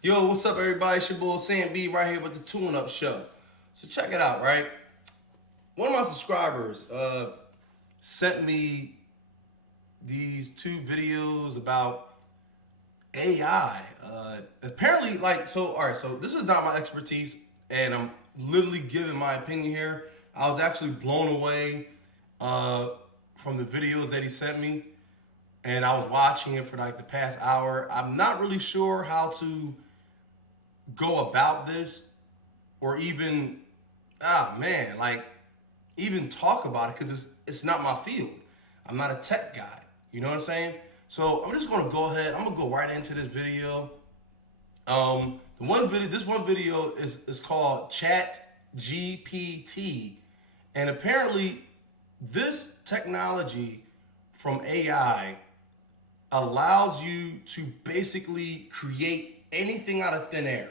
Yo, what's up, everybody? It's your boy Sam B right here with the Tune Up Show. So check it out, right? One of my subscribers sent me these two videos about AI. Apparently, so this is not my expertise, and I'm literally giving my opinion here. I was actually blown away from the videos that he sent me, and I was watching it for like the past hour. I'm not really sure how to go about this or even even talk about it because it's not my field. I'm not a tech guy. You know what I'm saying? So I'm just gonna go ahead. I'm gonna go right into this video. This one video is called ChatGPT, and apparently this technology from AI allows you to basically create anything out of thin air.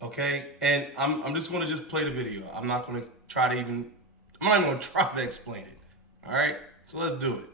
Okay, and I'm just gonna play the video. I'm not even gonna try to explain it. All right, so let's do it.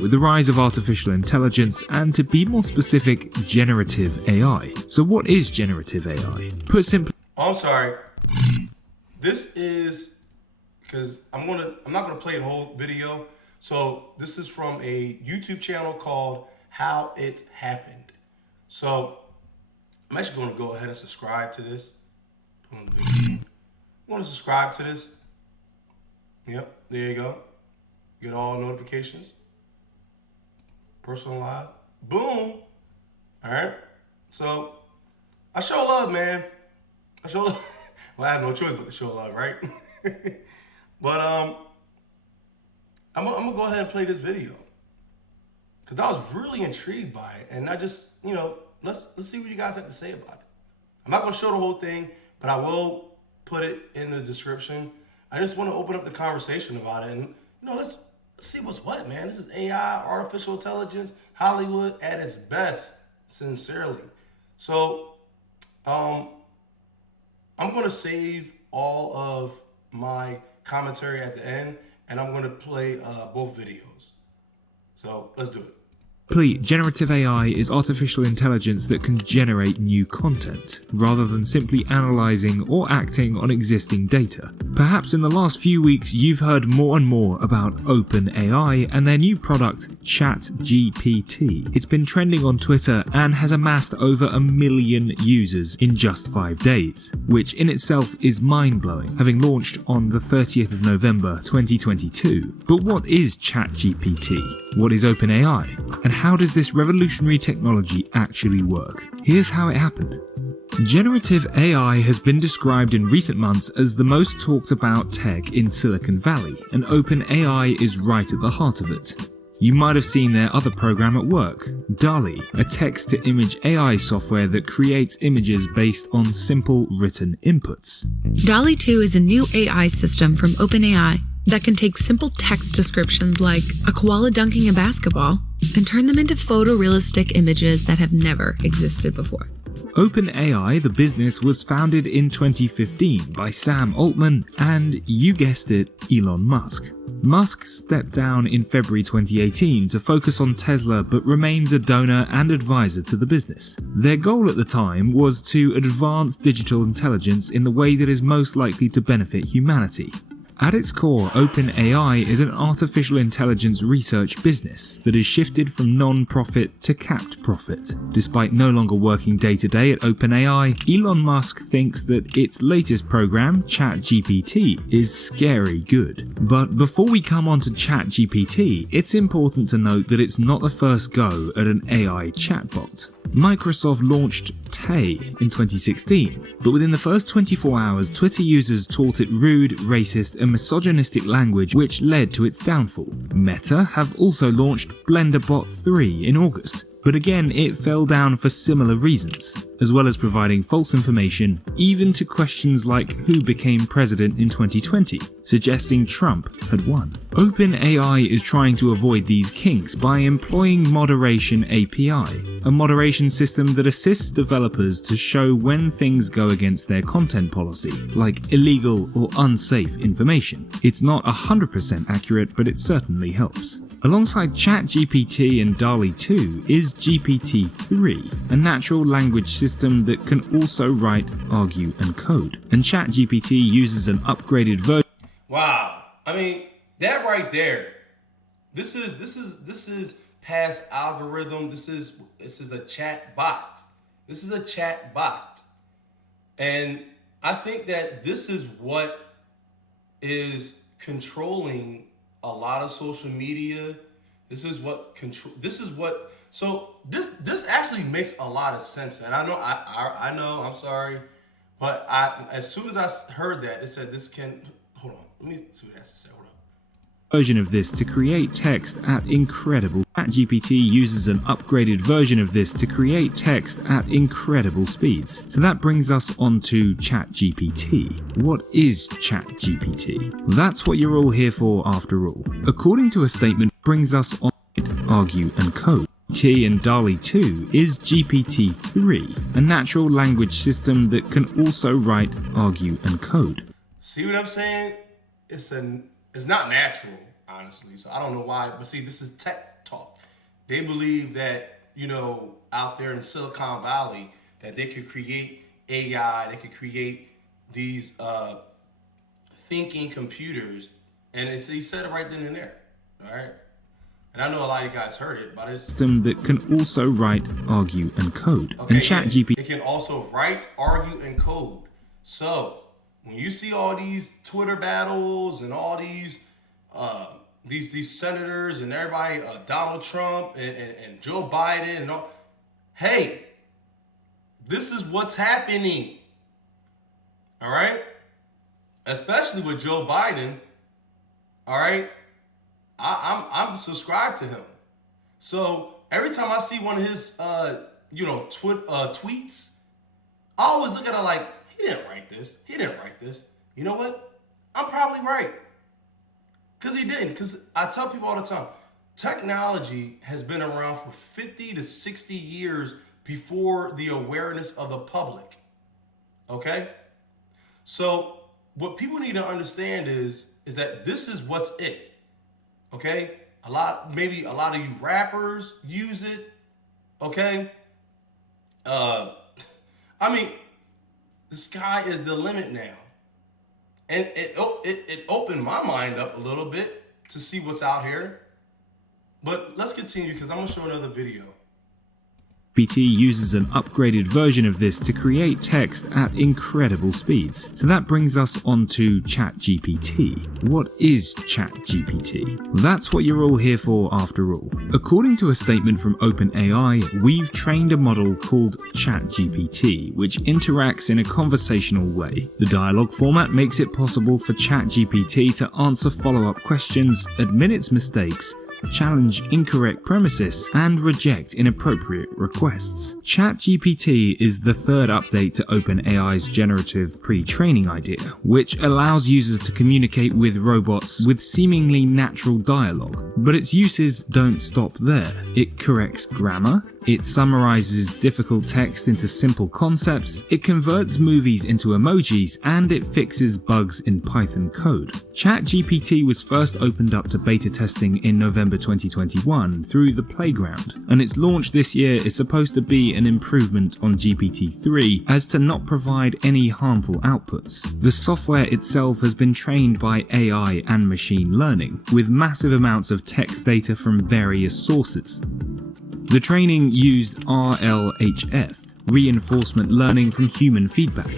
With the rise of artificial intelligence, and to be more specific, generative AI. So what is generative AI? Put simply... I'm sorry. This is because I'm not gonna play the whole video. So this is from a YouTube channel called How It Happened. So I'm actually gonna go ahead and subscribe to this. Put on the big screen. I'm gonna subscribe to this. Yep, there you go. Get all notifications. Personalized. Boom. All right. So I show love, man. I show love. Well, I have no choice but to show love, right? But I'm gonna go ahead and play this video because I was really intrigued by it, and I just, let's see what you guys have to say about it. I'm not gonna show the whole thing, but I will put it in the description. I just want to open up the conversation about it, and let's see what's what, man. This is AI, artificial intelligence, Hollywood at its best, sincerely. So, I'm gonna save all of my commentary at the end, and I'm gonna play both videos. So let's do it. Generative AI is artificial intelligence that can generate new content, rather than simply analysing or acting on existing data. Perhaps in the last few weeks you've heard more and more about OpenAI and their new product, ChatGPT. It's been trending on Twitter and has amassed over 1 million users in just 5 days, which in itself is mind-blowing, having launched on the 30th of November 2022. But what is ChatGPT? What is OpenAI? And how does this revolutionary technology actually work? Here's how it happened. Generative AI has been described in recent months as the most talked about tech in Silicon Valley, and OpenAI is right at the heart of it. You might have seen their other program at work, DALL-E, a text-to-image AI software that creates images based on simple written inputs. DALL-E 2 is a new AI system from OpenAI that can take simple text descriptions like a koala dunking a basketball and turn them into photorealistic images that have never existed before. OpenAI, the business, was founded in 2015 by Sam Altman and, you guessed it, Elon Musk. Musk stepped down in February 2018 to focus on Tesla, but remains a donor and advisor to the business. Their goal at the time was to advance digital intelligence in the way that is most likely to benefit humanity. At its core, OpenAI is an artificial intelligence research business that has shifted from non-profit to capped profit. Despite no longer working day-to-day at OpenAI, Elon Musk thinks that its latest program, ChatGPT, is scary good. But before we come on to ChatGPT, it's important to note that it's not the first go at an AI chatbot. Microsoft launched Tay in 2016, but within the first 24 hours, Twitter users taught it rude, racist, and misogynistic language, which led to its downfall. Meta have also launched BlenderBot 3 in August, but again it fell down for similar reasons, as well as providing false information, even to questions like who became president in 2020, suggesting Trump had won. OpenAI is trying to avoid these kinks by employing Moderation API, a moderation system that assists developers to show when things go against their content policy, like illegal or unsafe information. It's not 100% accurate, but it certainly helps. Alongside ChatGPT and DALL-E 2 is GPT-3, a natural language system that can also write, argue, and code. And ChatGPT uses an upgraded version. Wow. I mean, that right there. This is past algorithm. This is a chat bot. This is a chat bot. And I think that this is what is controlling a lot of social media. This actually makes a lot of sense. And I know, I'm sorry, but as soon as I heard that, it said this can, hold on, let me see what it has to say, hold on. Version of this to create text at incredible. ChatGPT uses an upgraded version of this to create text at incredible speeds. So that brings us on to ChatGPT. What is ChatGPT? That's what you're all here for after all. According to a statement, brings us on argue and code. T and DALL-E 2 is GPT-3, a natural language system that can also write, argue, and code. See what I'm saying? It's not natural, honestly. So I don't know why, but see, this is tech talk. They believe that, out there in Silicon Valley, that they could create AI, they could create these thinking computers, and he said it right then and there, all right? And I know a lot of you guys heard it, but it's system that can also write, argue, and code. Okay, and ChatGPT it can also write, argue, and code. So when you see all these Twitter battles and all these senators and everybody, Donald Trump and Joe Biden and all, hey, this is what's happening. All right? Especially with Joe Biden. All right? I'm subscribed to him. So every time I see one of his tweets, I always look at it like, he didn't write this. He didn't write this. You know what? I'm probably right. Because he didn't. Because I tell people all the time, technology has been around for 50 to 60 years before the awareness of the public. Okay? So what people need to understand is that this is what's it. Okay? Maybe a lot of you rappers use it. Okay? I mean, the sky is the limit now. And it opened my mind up a little bit to see what's out here. But let's continue because I'm going to show another video. GPT uses an upgraded version of this to create text at incredible speeds. So that brings us on to ChatGPT. What is ChatGPT? That's what you're all here for after all. According to a statement from OpenAI, we've trained a model called ChatGPT, which interacts in a conversational way. The dialogue format makes it possible for ChatGPT to answer follow-up questions, admit its mistakes, challenge incorrect premises, and reject inappropriate requests. ChatGPT is the third update to OpenAI's generative pre-training idea, which allows users to communicate with robots with seemingly natural dialogue. But its uses don't stop there. It corrects grammar, it summarizes difficult text into simple concepts, it converts movies into emojis, and it fixes bugs in Python code. ChatGPT was first opened up to beta testing in November 2021 through the Playground, and its launch this year is supposed to be an improvement on GPT-3 as to not provide any harmful outputs. The software itself has been trained by AI and machine learning, with massive amounts of text data from various sources. The training used RLHF, reinforcement learning from human feedback.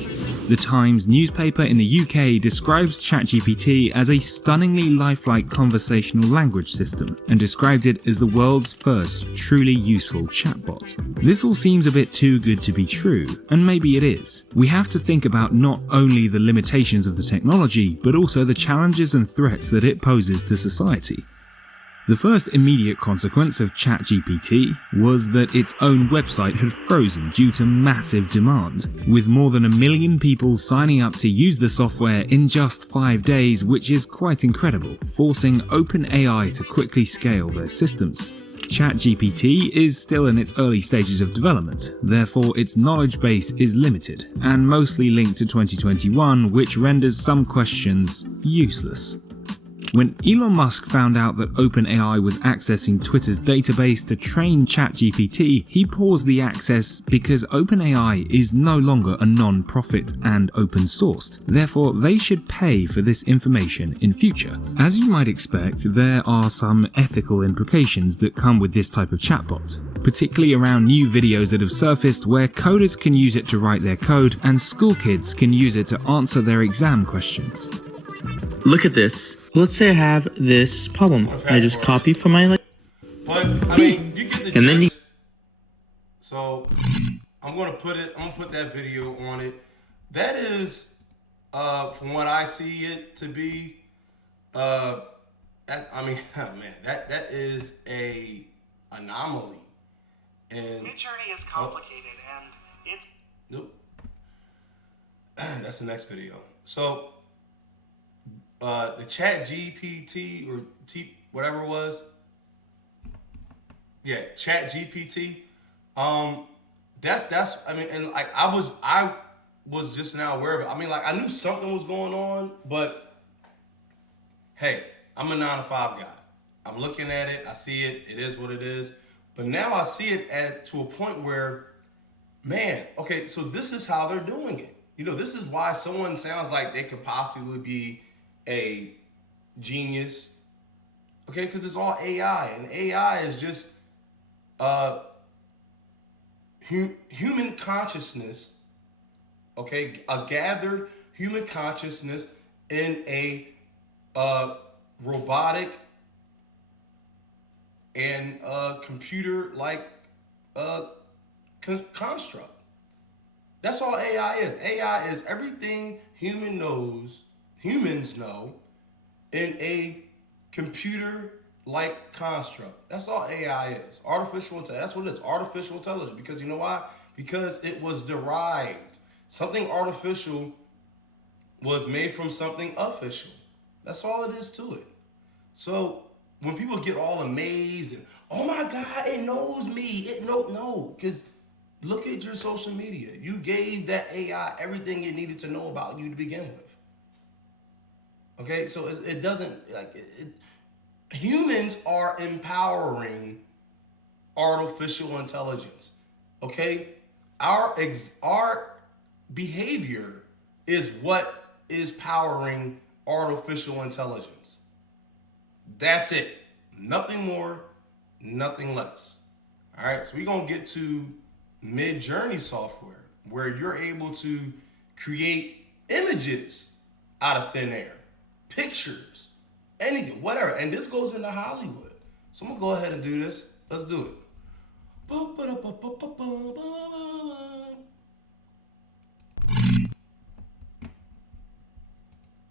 The Times newspaper in the UK describes ChatGPT as a stunningly lifelike conversational language system and described it as the world's first truly useful chatbot. This all seems a bit too good to be true, and maybe it is. We have to think about not only the limitations of the technology, but also the challenges and threats that it poses to society. The first immediate consequence of ChatGPT was that its own website had frozen due to massive demand, with more than 1 million people signing up to use the software in just 5 days, which is quite incredible, forcing OpenAI to quickly scale their systems. ChatGPT is still in its early stages of development, therefore its knowledge base is limited, and mostly linked to 2021, which renders some questions useless. When Elon Musk found out that OpenAI was accessing Twitter's database to train ChatGPT, he paused the access because OpenAI is no longer a non-profit and open-sourced. Therefore, they should pay for this information in future. As you might expect, there are some ethical implications that come with this type of chatbot, particularly around new videos that have surfaced where coders can use it to write their code and school kids can use it to answer their exam questions. Look at this. Let's say I have this problem. I just copy from my But I mean, you get the and then you. So I'm gonna put that video on it. That is, from what I see it to be, that is a anomaly. And Midjourney is complicated, and it's. Nope. That's the next video. So, the ChatGPT or whatever it was. Yeah, ChatGPT. That's I mean, and like I was just now aware of it. I mean, like I knew something was going on, but hey, I'm a 9 to 5 guy. I'm looking at it. I see it. It is what it is. But now I see it to a point where, man, okay, so this is how they're doing it. You know, this is why someone sounds like they could possibly be a genius. Okay, because it's all AI, and AI is just human consciousness. Okay, a gathered human consciousness in a robotic and computer-like construct. That's all AI is. AI is everything humans know in a computer-like construct. That's all AI is. Artificial intelligence. That's what it is. Artificial intelligence. Because you know why? Because it was derived. Something artificial was made from something official. That's all it is to it. So when people get all amazed and, oh my God, it knows me. No, because look at your social media. You gave that AI everything it needed to know about you to begin with. Okay, so it doesn't, like, humans are empowering artificial intelligence. Okay, our behavior is what is powering artificial intelligence. That's it. Nothing more, nothing less. All right, so we're going to get to Midjourney software where you're able to create images out of thin air, pictures, anything, whatever. And this goes into Hollywood. So I'm going to go ahead and do this. Let's do it.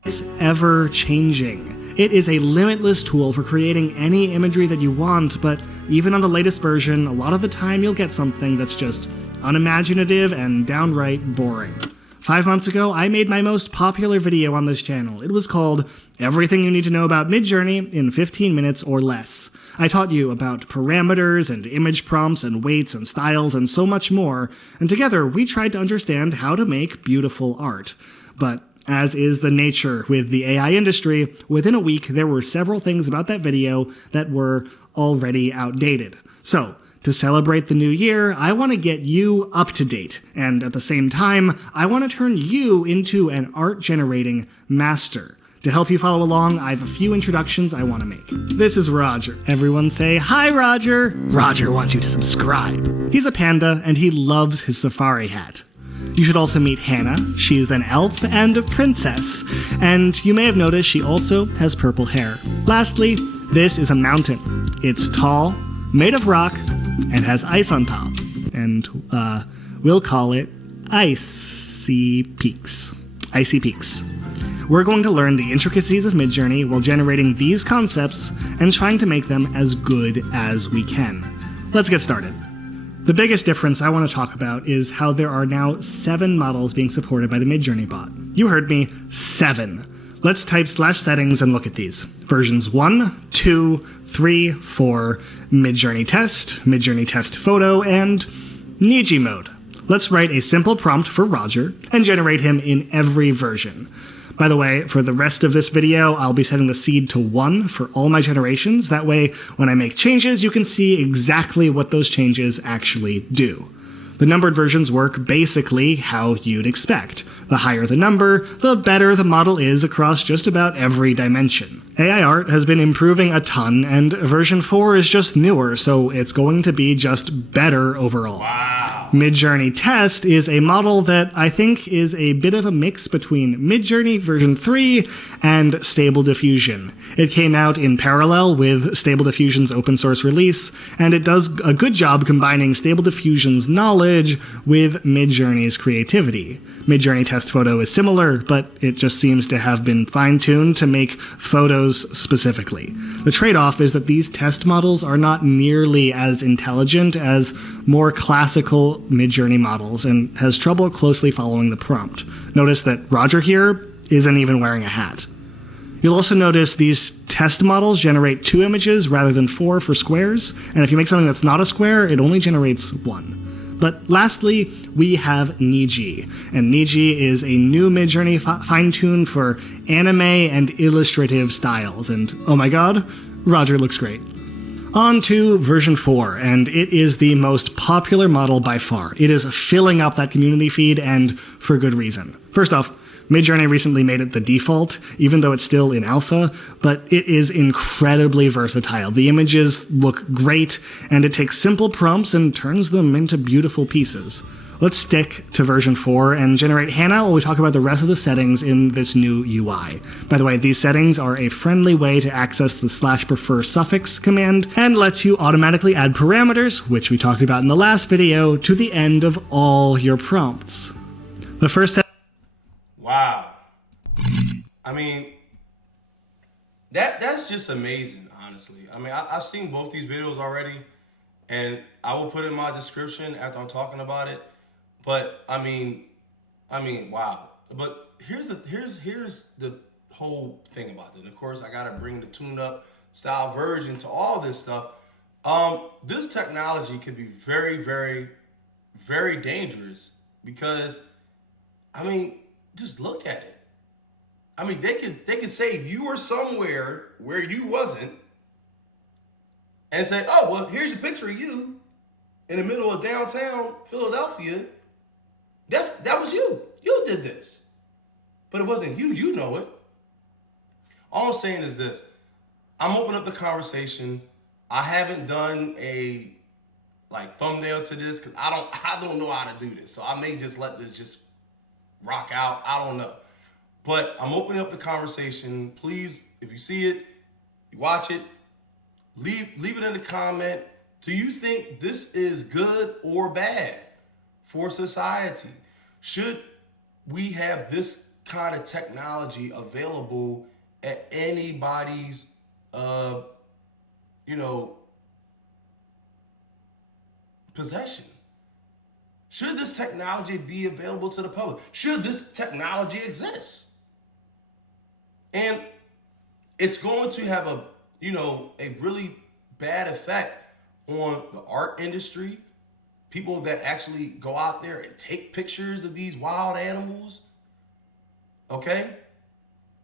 It's ever changing. It is a limitless tool for creating any imagery that you want, but even on the latest version, a lot of the time you'll get something that's just unimaginative and downright boring. 5 months ago, I made my most popular video on this channel. It was called Everything You Need to Know About Midjourney in 15 Minutes or Less. I taught you about parameters and image prompts and weights and styles and so much more, and together we tried to understand how to make beautiful art. But as is the nature with the AI industry, within a week there were several things about that video that were already outdated. So, to celebrate the new year, I want to get you up to date, and at the same time, I want to turn you into an art-generating master. To help you follow along, I have a few introductions I want to make. This is Roger. Everyone say, "Hi, Roger!" Roger wants you to subscribe. He's a panda, and he loves his safari hat. You should also meet Hannah. She is an elf and a princess, and you may have noticed she also has purple hair. Lastly, this is a mountain. It's tall, made of rock, and has ice on top, and we'll call it Icy Peaks. Icy Peaks. We're going to learn the intricacies of Midjourney while generating these concepts and trying to make them as good as we can. Let's get started. The biggest difference I want to talk about is how there are now 7 models being supported by the Midjourney bot. You heard me, 7. Let's type /settings and look at these. Versions 1, 2, 3, 4, Midjourney test photo, and Niji mode. Let's write a simple prompt for Roger and generate him in every version. By the way, for the rest of this video, I'll be setting the seed to 1 for all my generations. That way, when I make changes, you can see exactly what those changes actually do. The numbered versions work basically how you'd expect. The higher the number, the better the model is across just about every dimension. AI art has been improving a ton, and version 4 is just newer, so it's going to be just better overall. Wow. Midjourney Test is a model that I think is a bit of a mix between Midjourney version 3 and Stable Diffusion. It came out in parallel with Stable Diffusion's open source release, and it does a good job combining Stable Diffusion's knowledge with Midjourney's creativity. Midjourney Test Photo is similar, but it just seems to have been fine-tuned to make photos specifically. The trade-off is that these test models are not nearly as intelligent as more classical Midjourney models and has trouble closely following the prompt. Notice that Roger here isn't even wearing a hat. You'll also notice these test models generate 2 images rather than 4 for squares, and if you make something that's not a square, it only generates 1. But lastly, we have Niji, and Niji is a new Midjourney fine-tune for anime and illustrative styles, and oh my god, Roger looks great. On to version 4, and it is the most popular model by far. It is filling up that community feed, and for good reason. First off, Midjourney recently made it the default, even though it's still in alpha, but it is incredibly versatile. The images look great, and it takes simple prompts and turns them into beautiful pieces. Let's stick to version 4 and generate Hannah while we talk about the rest of the settings in this new UI. By the way, these settings are a friendly way to access the /prefer suffix command and lets you automatically add parameters, which we talked about in the last video, to the end of all your prompts. The first Wow. I mean, that's just amazing, honestly. I mean, I've seen both these videos already, and I will put in my description after I'm talking about it. But I mean, wow. But here's the whole thing about it. Of course, I gotta bring the tune-up style version to all this stuff. This technology could be very, very, very dangerous because, I mean, just look at it. I mean, they could say you were somewhere where you wasn't and say, oh, well, here's a picture of you in the middle of downtown Philadelphia. That was you. You did this. But it wasn't you. You know it. All I'm saying is this. I'm opening up the conversation. I haven't done a thumbnail to this because I don't know how to do this. So I may just let this just rock out. I don't know. But I'm opening up the conversation. Please, if you see it, you watch it, leave it in the comment. Do you think this is good or bad for society? Should we have this kind of technology available at anybody's possession? Should this technology be available to the public? Should this technology exist? And it's going to have a really bad effect on the art industry, people that actually go out there and take pictures of these wild animals. Okay?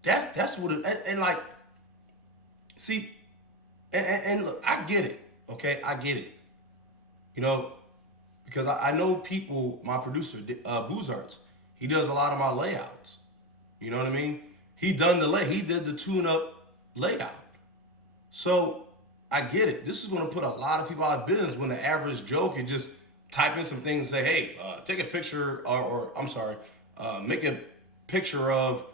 That's what it, and like, see, and look, I get it, okay? I get it. Because I know people, my producer, Booz Arts, he does a lot of my layouts. You know what I mean? He did the tune-up layout. So I get it. This is going to put a lot of people out of business when the average Joe can just type in some things and say, hey, take a picture, make a picture of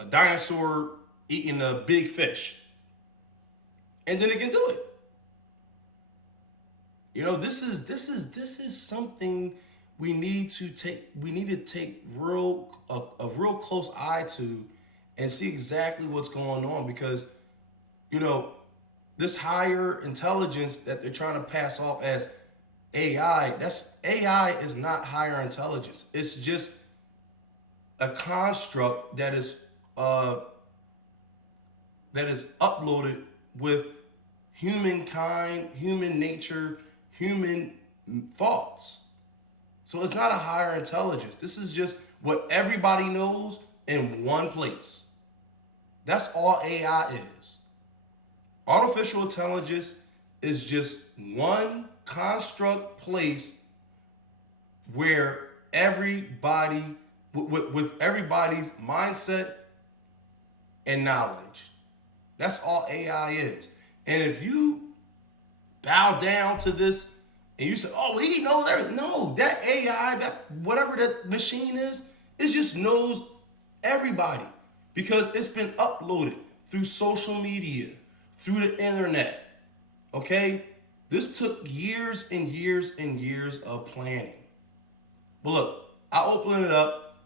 a dinosaur eating a big fish. And then it can do it. This is something we need to take a real close eye to and see exactly what's going on, because this higher intelligence that they're trying to pass off as AI is not higher intelligence. It's just a construct that is uploaded with humankind, human nature, human thoughts. So it's not a higher intelligence. This is just what everybody knows in one place. That's all AI is. Artificial intelligence is just one construct place where everybody, with everybody's mindset and knowledge. That's all AI is. And if you bow down to this and you say, oh, he knows everything. No, that AI, that whatever that machine is, it just knows everybody because it's been uploaded through social media, through the internet. Okay? This took years and years and years of planning. But look, I open it up.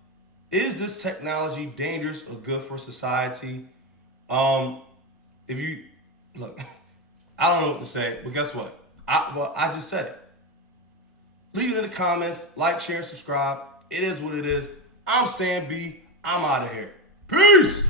Is this technology dangerous or good for society? If you look, I don't know what to say, but guess what? I just said it. Leave it in the comments, like, share, subscribe. It is what it is. I'm Sam B. I'm out of here. Peace!